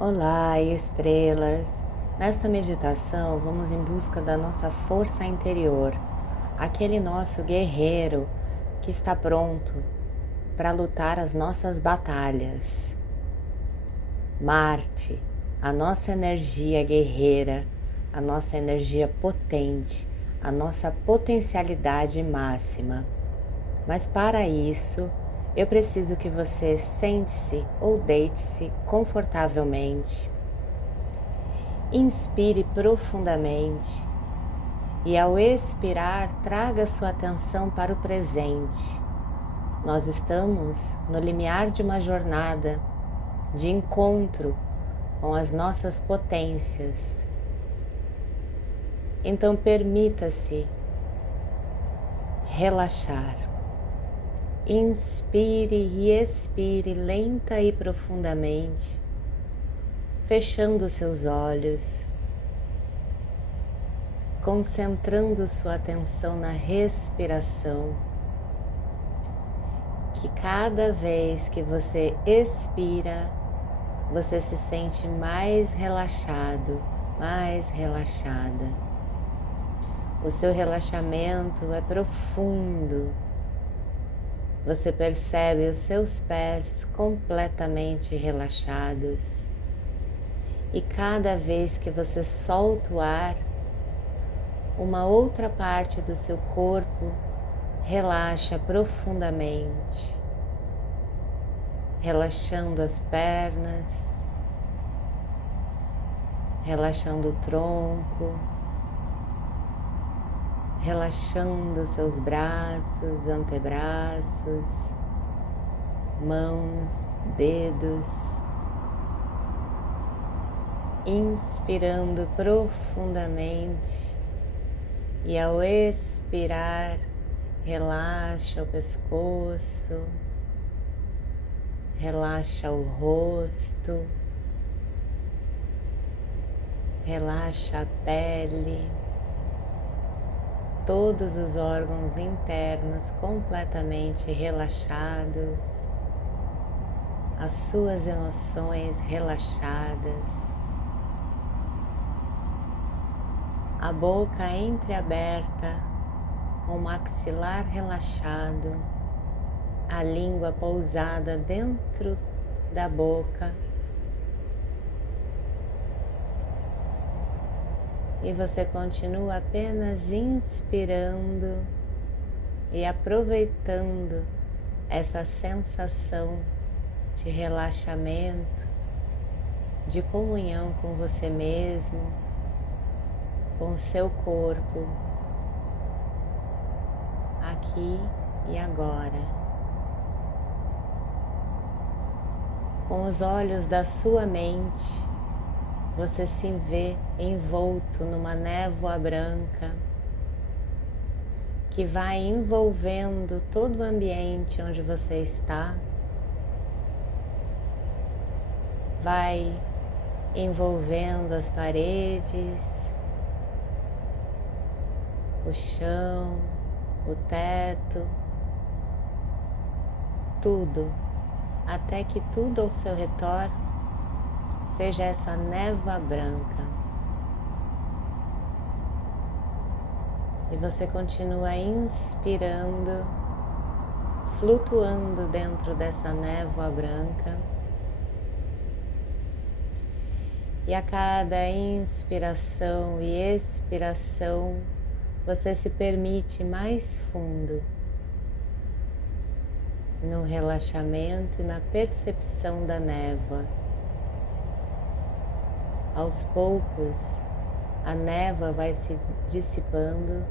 Olá, estrelas! Nesta meditação, vamos em busca da nossa força interior, aquele nosso guerreiro que está pronto para lutar as nossas batalhas. Marte, a nossa energia guerreira, a nossa energia potente, a nossa potencialidade máxima. Mas para isso, eu preciso que você sente-se ou deite-se confortavelmente. Inspire profundamente e, ao expirar, traga sua atenção para o presente. Nós estamos no limiar de uma jornada de encontro com as nossas potências. Então, permita-se relaxar. Inspire e expire lenta e profundamente, fechando seus olhos, concentrando sua atenção na respiração, que cada vez que você expira, você se sente mais relaxado, mais relaxada. O seu relaxamento é profundo. Você percebe os seus pés completamente relaxados. E cada vez que você solta o ar, uma outra parte do seu corpo relaxa profundamente, relaxando as pernas, relaxando o tronco, relaxando seus braços, antebraços, mãos, dedos. Inspirando profundamente e, ao expirar, relaxa o pescoço, relaxa o rosto, relaxa a pele, todos os órgãos internos completamente relaxados, as suas emoções relaxadas, a boca entreaberta com o maxilar relaxado, a língua pousada dentro da boca. E você continua apenas inspirando e aproveitando essa sensação de relaxamento, de comunhão com você mesmo, com o seu corpo, aqui e agora. Com os olhos da sua mente, você se vê envolto numa névoa branca que vai envolvendo todo o ambiente onde você está, vai envolvendo as paredes, o chão, o teto, tudo, até que tudo ao seu redor seja essa névoa branca. E você continua inspirando, flutuando dentro dessa névoa branca. E a cada inspiração e expiração, você se permite mais fundo no relaxamento e na percepção da névoa. Aos poucos, a névoa vai se dissipando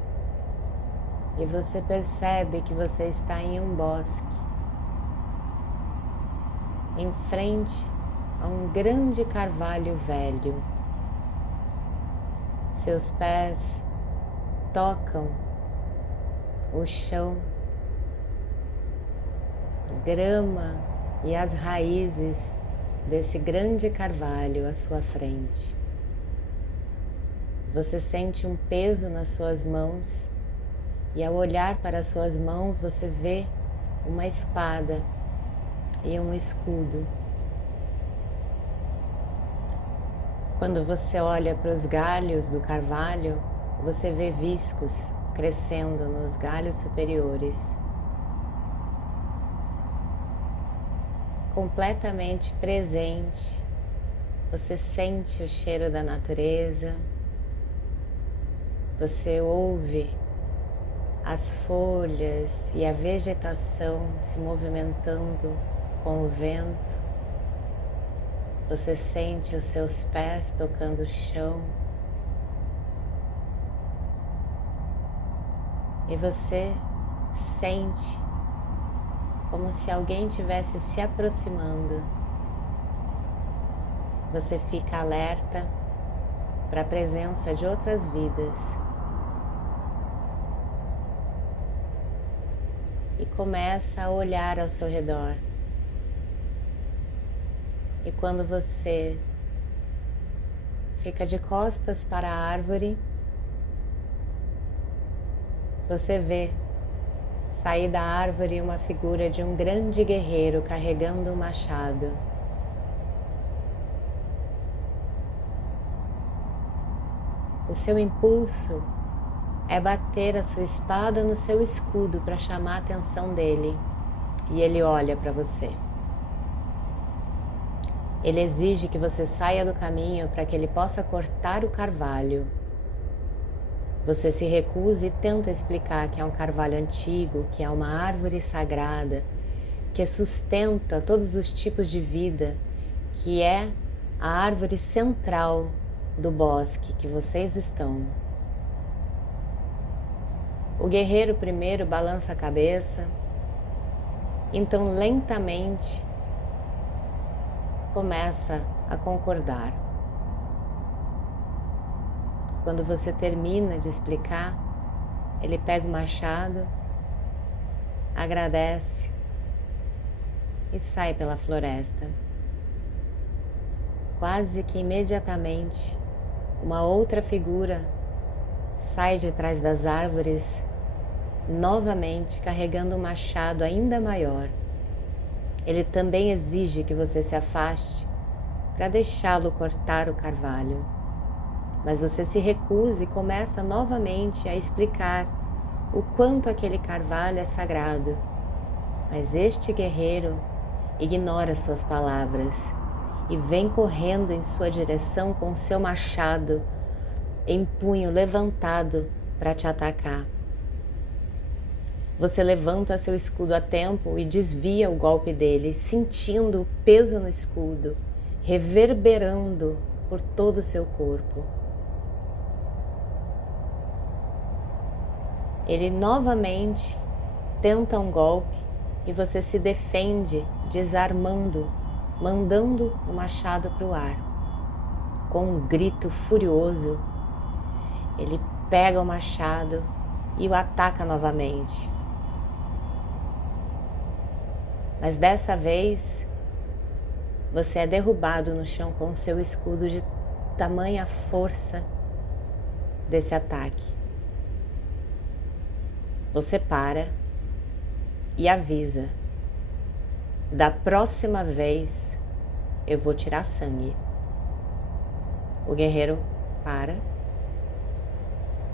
e você percebe que você está em um bosque, em frente a um grande carvalho velho. Seus pés tocam o chão, grama e as raízes desse grande carvalho à sua frente. Você sente um peso nas suas mãos e, ao olhar para as suas mãos, você vê uma espada e um escudo. Quando você olha para os galhos do carvalho, você vê viscos crescendo nos galhos superiores, completamente presente. Você sente o cheiro da natureza, você ouve as folhas e a vegetação se movimentando com o vento, você sente os seus pés tocando o chão e você sente como se alguém estivesse se aproximando. Você fica alerta para a presença de outras vidas e começa a olhar ao seu redor. E quando você fica de costas para a árvore, você vê sair da árvore uma figura de um grande guerreiro carregando um machado. O seu impulso é bater a sua espada no seu escudo para chamar a atenção dele, e ele olha para você. Ele exige que você saia do caminho para que ele possa cortar o carvalho. Você se recusa e tenta explicar que é um carvalho antigo, que é uma árvore sagrada, que sustenta todos os tipos de vida, que é a árvore central do bosque que vocês estão. O guerreiro primeiro balança a cabeça, então lentamente começa a concordar. Quando você termina de explicar, ele pega o machado, agradece e sai pela floresta. Quase que imediatamente, uma outra figura sai de trás das árvores, novamente carregando um machado ainda maior. Ele também exige que você se afaste para deixá-lo cortar o carvalho. Mas você se recusa e começa novamente a explicar o quanto aquele carvalho é sagrado. Mas este guerreiro ignora suas palavras e vem correndo em sua direção com seu machado em punho levantado para te atacar. Você levanta seu escudo a tempo e desvia o golpe dele, sentindo o peso no escudo, reverberando por todo o seu corpo. Ele novamente tenta um golpe e você se defende, desarmando, mandando o machado para o ar. Com um grito furioso, ele pega o machado e o ataca novamente. Mas dessa vez, você é derrubado no chão com o seu escudo de tamanha força desse ataque. Você para e avisa: da próxima vez eu vou tirar sangue. O guerreiro para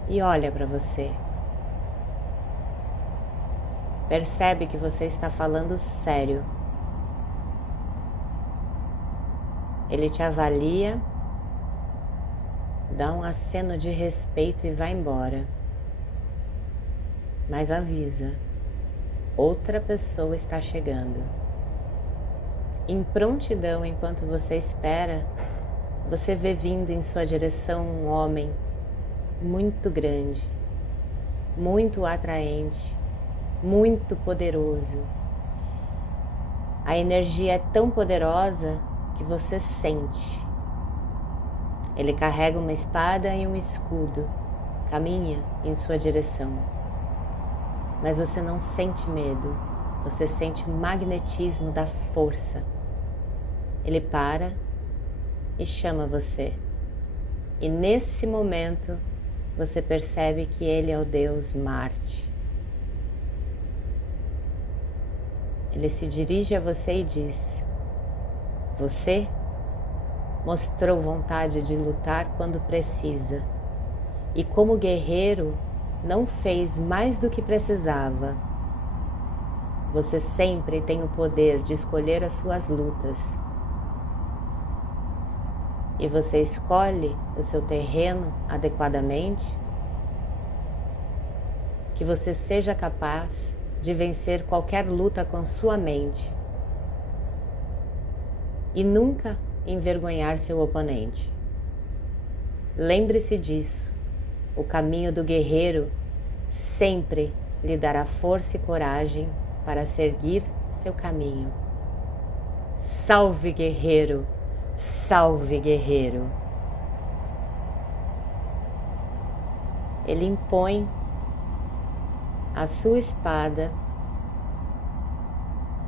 e olha para você. Percebe que você está falando sério. Ele te avalia, dá um aceno de respeito e vai embora. Mas avisa: outra pessoa está chegando. Em prontidão, enquanto você espera, você vê vindo em sua direção um homem muito grande, muito atraente, muito poderoso. A energia é tão poderosa que você sente. Ele carrega uma espada e um escudo, caminha em sua direção. Mas você não sente medo, você sente o magnetismo da força. Ele para e chama você. E nesse momento, você percebe que ele é o deus Marte. Ele se dirige a você e diz: você mostrou vontade de lutar quando precisa e, como guerreiro, não fez mais do que precisava. Você sempre tem o poder de escolher as suas lutas. E você escolhe o seu terreno adequadamente, que você seja capaz de vencer qualquer luta com sua mente e nunca envergonhar seu oponente. Lembre-se disso. O caminho do guerreiro sempre lhe dará força e coragem para seguir seu caminho. Salve, guerreiro! Salve, guerreiro! Ele impõe a sua espada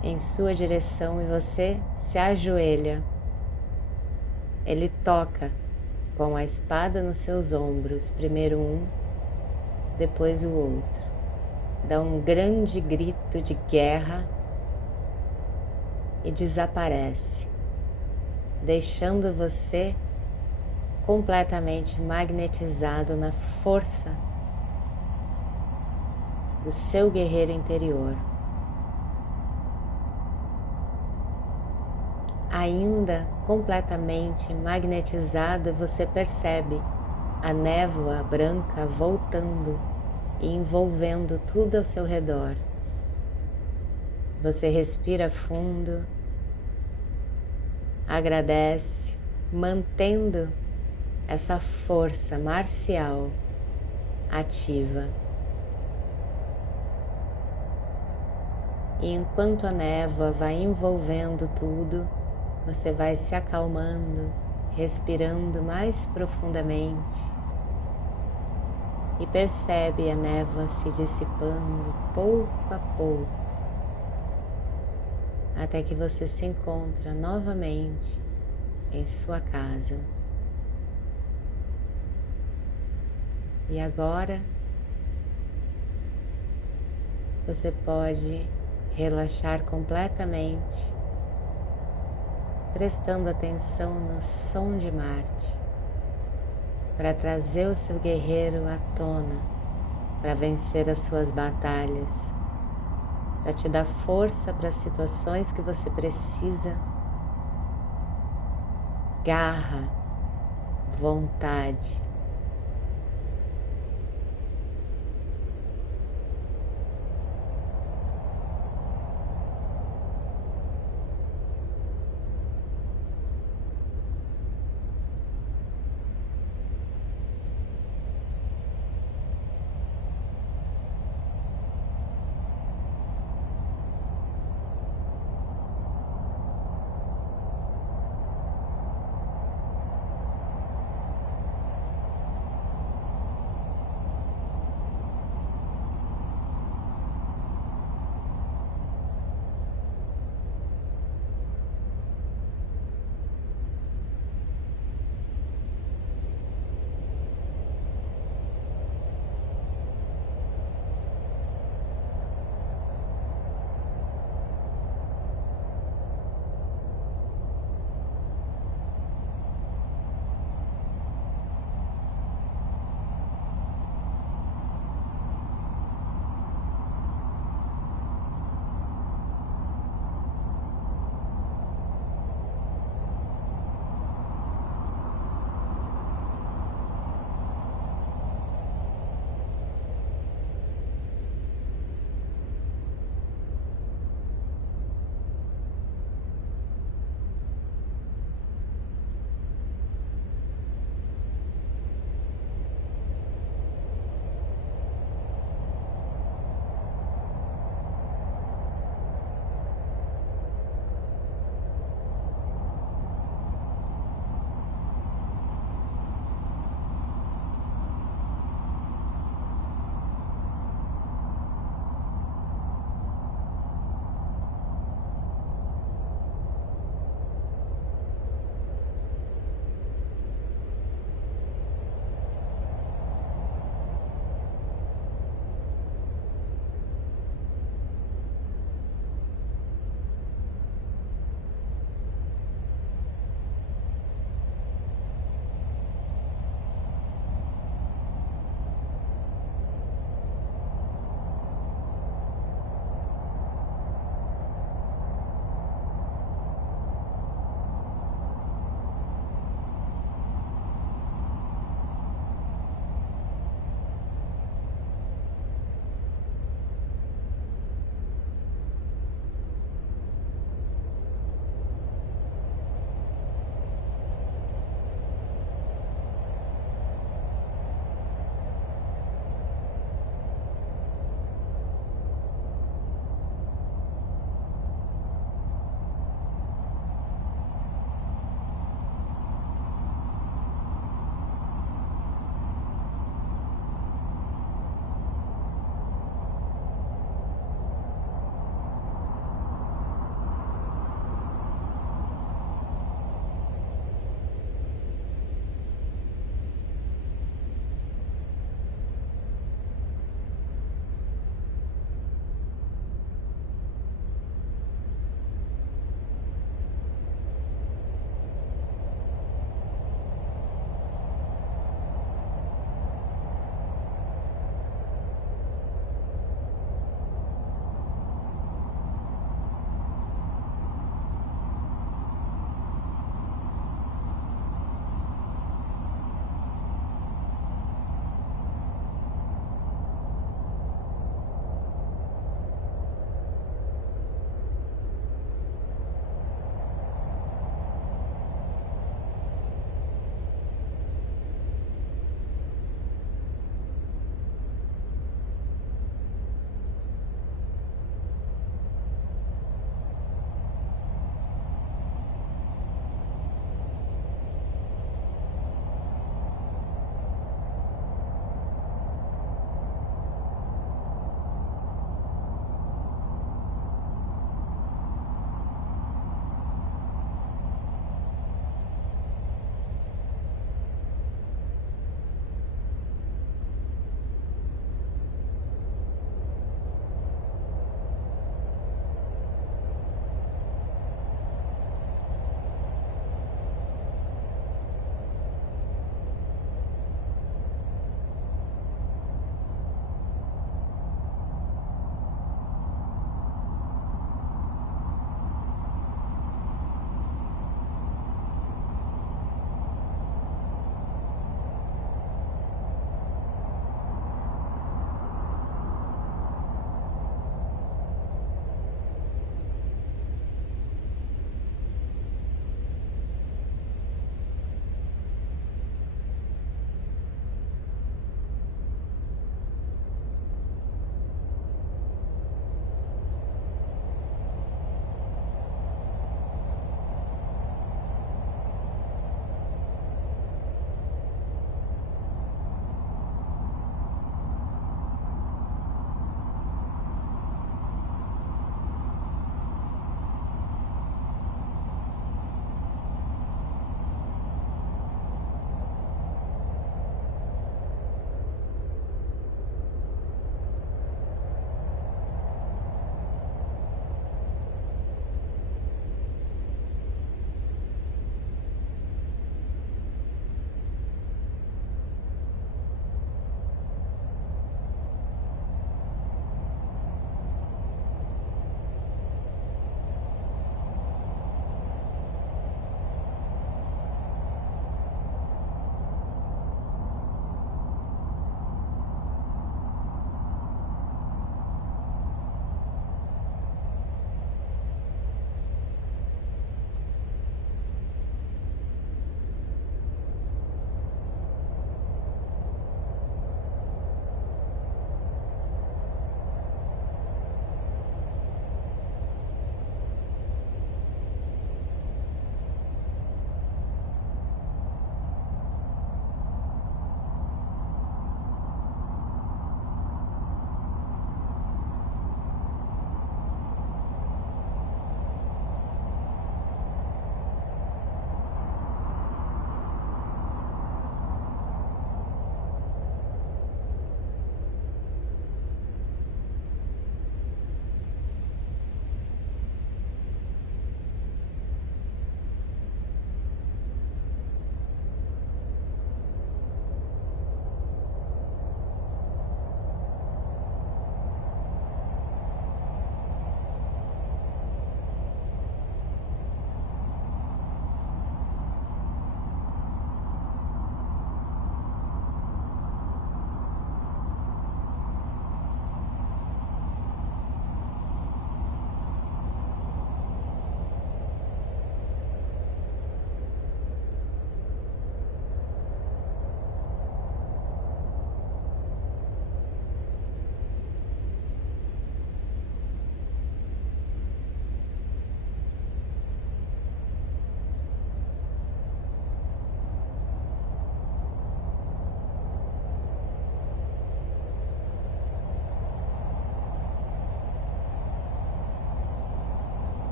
em sua direção e você se ajoelha. Ele toca com a espada nos seus ombros, primeiro um, depois o outro. Dá um grande grito de guerra e desaparece, deixando você completamente magnetizado na força do seu guerreiro interior. Ainda completamente magnetizado, você percebe a névoa branca voltando e envolvendo tudo ao seu redor. Você respira fundo, agradece, mantendo essa força marcial ativa. E enquanto a névoa vai envolvendo tudo, você vai se acalmando, respirando mais profundamente e percebe a névoa se dissipando pouco a pouco, até que você se encontra novamente em sua casa. E agora você pode relaxar completamente, prestando atenção no som de Marte, para trazer o seu guerreiro à tona, para vencer as suas batalhas, para te dar força para as situações que você precisa, garra, vontade,